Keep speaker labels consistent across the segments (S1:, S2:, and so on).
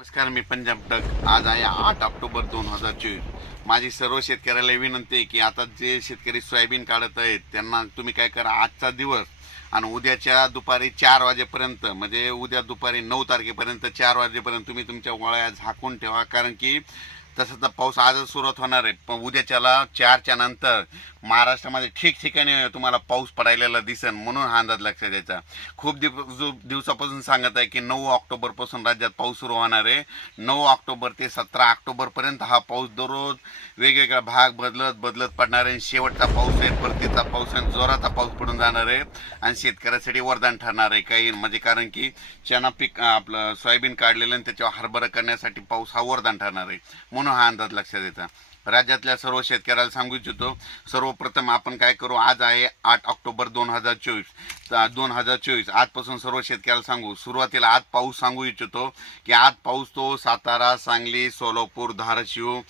S1: नमस्कार मी पंजाब टक आज आहे आठ ऑक्टोबर दोन हजार चोवीस. माझी सर्व शेतकऱ्याला विनंती आहे की आता जे शेतकरी सोयाबीन काढत आहेत त्यांना तुम्ही काय करा आजचा दिवस आणि उद्याच्या दुपारी चार वाजेपर्यंत म्हणजे उद्या दुपारी नऊ तारखेपर्यंत चार वाजेपर्यंत तुम्ही तुमच्या वळ्या झाकून ठेवा. कारण की तसं तर पाऊस आजच सुरुवात होणार आहे. पण उद्याच्याला चारच्या नंतर महाराष्ट्रामध्ये ठिकठिकाणी तुम्हाला पाऊस पडायला दिसेल म्हणून हा अंदाज लक्षात द्यायचा खूप दिव दिवसापासून सांगत आहे की नऊ ऑक्टोबरपासून राज्यात पाऊस सुरू होणार आहे. नऊ ऑक्टोबर ते सतरा ऑक्टोबर पर्यंत हा पाऊस दररोज वेगवेगळा भाग बदलत बदलत पडणार आहे. शेवटचा पाऊस आहे परतीचा पाऊस आहे जोराचा पाऊस पडून जाणार आहे. आणि शेतकऱ्यासाठी वरदान ठरणार आहे काही. म्हणजे कारण की चना पीक आपलं सोयाबीन काढलेलं आणि त्याच्यावर हरभरा करण्यासाठी पाऊस हा वरदान ठरणार आहे. म्हणून हा अंदाज लक्षात येतात राज्यातल्या सर्व शेतकऱ्याला सांगू इच्छितो सर्वप्रथम आपण काय करू आज आहे आठ ऑक्टोबर दोन हजार चोवीस. दोन हजार चोवीस आजपासून सर्व शेतकऱ्याला सांगू सुरुवातीला आज पाऊस सांगू इच्छितो की आज पाऊस तो सातारा सांगली सोलापूर धाराशिव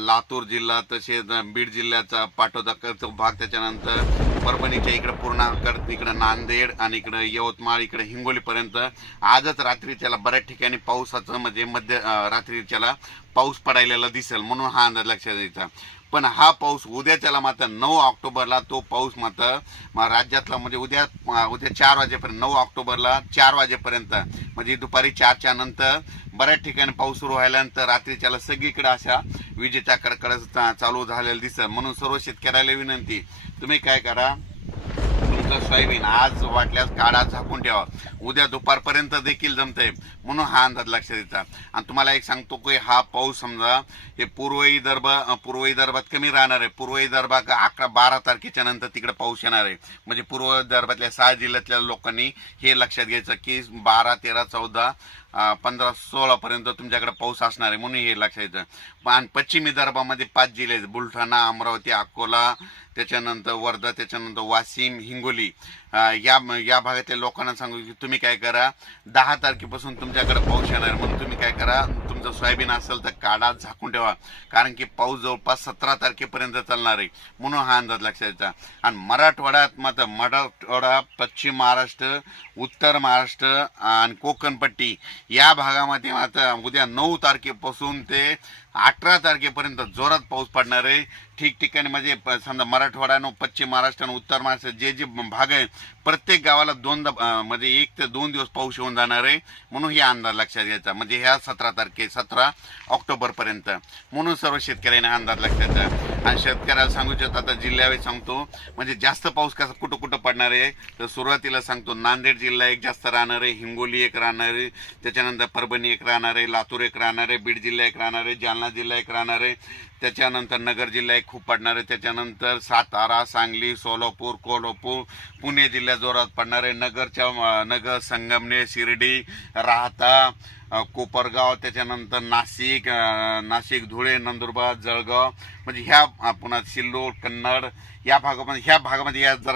S1: लातूर जिल्हा तसेच बीड जिल्ह्याचा पाठोदा भाग त्याच्यानंतर परभणीच्या इकडं पूर्णा इकडं नांदेड आणि इकडं यवतमाळ इकडं हिंगोलीपर्यंत. आजच रात्री त्याला बऱ्याच ठिकाणी पावसाचं म्हणजे मध्य रात्री त्याला पाऊस पडायला दिसेल म्हणून हा अंदाज लक्षात द्यायचा पण हा पाऊस उद्याच्याला मात्र नऊ ऑक्टोबरला तो पाऊस मात्र म- राज्यातला म्हणजे उद्या उद्या चार वाजेपर्यंत नऊ ऑक्टोबरला चार वाजेपर्यंत म्हणजे दुपारी चारच्या नंतर बऱ्याच ठिकाणी पाऊस सुरू व्हायल्यानंतर रात्रीच्याला सगळीकडे अशा विजेच्या कडकड चालू झालेलं दिसत म्हणून सर्व शेतकऱ्याला विनंती तुम्ही काय करा तुमचं सोयाबीन आज वाटल्यास काढा झाकून ठेवा. उद्या दुपारपर्यंत देखील जमतंय. म्हणून हा अंदाज लक्षात द्यायचा आणि तुम्हाला एक सांगतो की हा पाऊस समजा हे पूर्व विदर्भ अं, पूर्व विदर्भात कमी राहणार आहे. पूर्व विदर्भात अकरा बारा तारखेच्या नंतर तिकडे पाऊस येणार आहे. म्हणजे पूर्व विदर्भातल्या सहा जिल्ह्यातल्या लोकांनी हे लक्षात घ्यायचं की बारा तेरा चौदा पंधरा सोळा पर्यंत तुमच्याकडे पाऊस असणार आहे म्हणून हे लक्षात येतं. आणि पश्चिम विदर्भामध्ये पाच जिल्हे आहेत. बुलढाणा अमरावती अकोला त्याच्यानंतर वर्धा त्याच्यानंतर वाशिम हिंगोली. या या भागातल्या लोकांना सांगू की तुम्ही काय करा दहा तारखेपासून तुमच्याकडे पाऊस येणार म्हणून तुम्ही काय करा तुम तुमचं सोयाबीन असेल तर काढा झाकून ठेवा. कारण की पाऊस जवळपास सतरा तारखेपर्यंत चालणार आहे. म्हणून हा अंदाज लक्षात यायचा आणि मराठवाड्यात मात्र मराठवाडा पश्चिम महाराष्ट्र उत्तर महाराष्ट्र आणि कोकणपट्टी या भागामध्ये मात्र उद्या नऊ तारखेपासून ते अठरा तारखेपर्यंत जोरात पाऊस पडणार आहे. ठिकठिकाणी म्हणजे प- समजा मराठवाडा पश्चिम महाराष्ट्र आणि उत्तर महाराष्ट्र जे जे भाग आहे प्रत्येक गावाला दोनदा म्हणजे एक ते दोन दिवस पाऊस येऊन जाणार आहे. म्हणून हे अंदाज लक्षात घ्यायचा. म्हणजे ह्या सतरा तारखे सतरा ऑक्टोबर पर्यंत म्हणून सर्व शेतकऱ्यांनी अंदाज लक्षात घ्यायचा आणि शेतकऱ्याला सांगू इच्छितो आता जिल्ह्यावेळी सांगतो म्हणजे जास्त पाऊस कसा कुठं कुठं पडणार आहे तर सुरुवातीला सांगतो नांदेड जिल्हा एक जास्त राहणार आहे हिंगोली एक राहणार आहे त्याच्यानंतर परभणी एक राहणार आहे लातूर एक राहणार आहे बीड जिल्हा एक राहणार आहे जालना जिल्हा एक राहणार आहे त्याच्यानंतर नगर जिल्हा एक खूप पडणार आहे त्याच्यानंतर सातारा सांगली सोलापूर कोल्हापूर पुणे जिल्ह्यात जोरात पडणार आहे नगरच्या नगर संगमनेर शिर्डी राहता कोपरगाव त्याच्यानंतर नाशिक नाशिक धुळे नंदुरबार जळगाव म्हणजे ह्या पुन्हा सिल्लोड कन्नड या भागामध्ये ह्या भागामध्ये या जरा